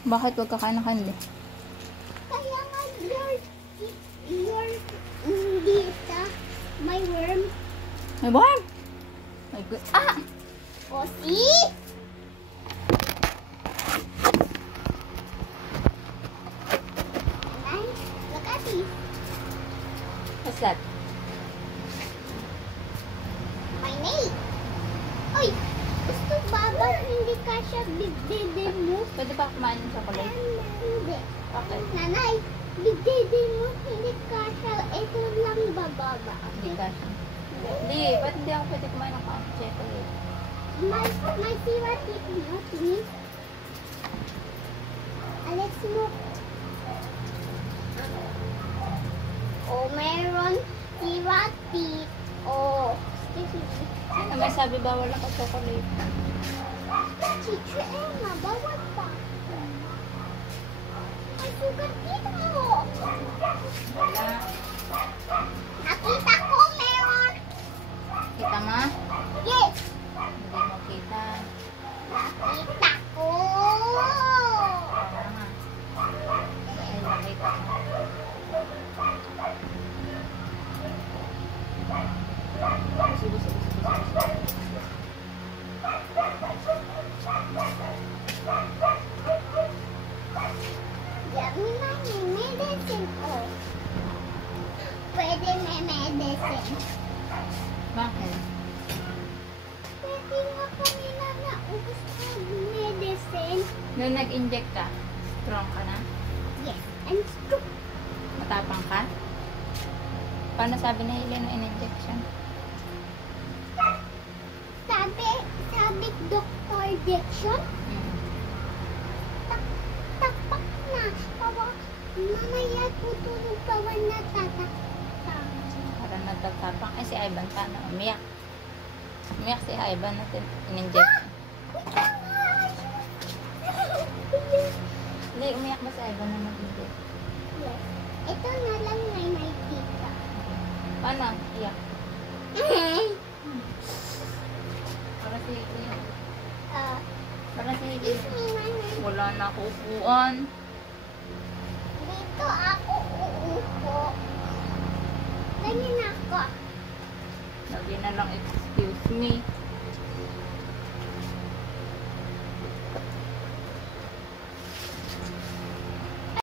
Bakit wag kakain ng candy? Kaya nga, your, dito, may worm. May worm! My God. Ah! O, see? And look at this. What's that? My name. Oy, gusto baba, hindi ka siya bigdede mo. Pwede ba kumain ng chocolate? Hindi. Okay. Nanay, bigdede mo, hindi ka siya. Ito lang bababa. Hindi ka siya. Hindi, ba't hindi ako pwede kumain ng chocolate? My favorite is not me. Let's look. Oh, meron sirati. Oh, Ano may sabi bawal ako chocolate? Teacher Emma, bawal pa. May sugat dito. Wala. Nakita ko meron. Kita mo? Yes. Hindi mo kita. Nakita ko. Wala nga. Ay, nakita mo. Sige, sige, sige. Yummy na may medicine. Oh. Pwede may medicine. Bakit? Pwede nga kanina na ubus ko medicine. Nung nag-inject ka, strong ka na? Yes, and stop. Matapang ka? Paano sabi na Helen ng in-injection? Sabi Dr. Dixon, takpak na. Mamaya tutulog pa na tatakpak. Parang nagtatapang. Ay, si Ivan paano? Umiyak. Umiyak si Ivan natin in-injection. Hindi, umiyak ba si Ivan na nag-inject? Yes. Ito na lang may nakita. Paano? Iyak. Para si Helen. Para si Helen. Wala na kukuan. Dito ako uupo. Ganyan ako. Lagi na lang excuse me.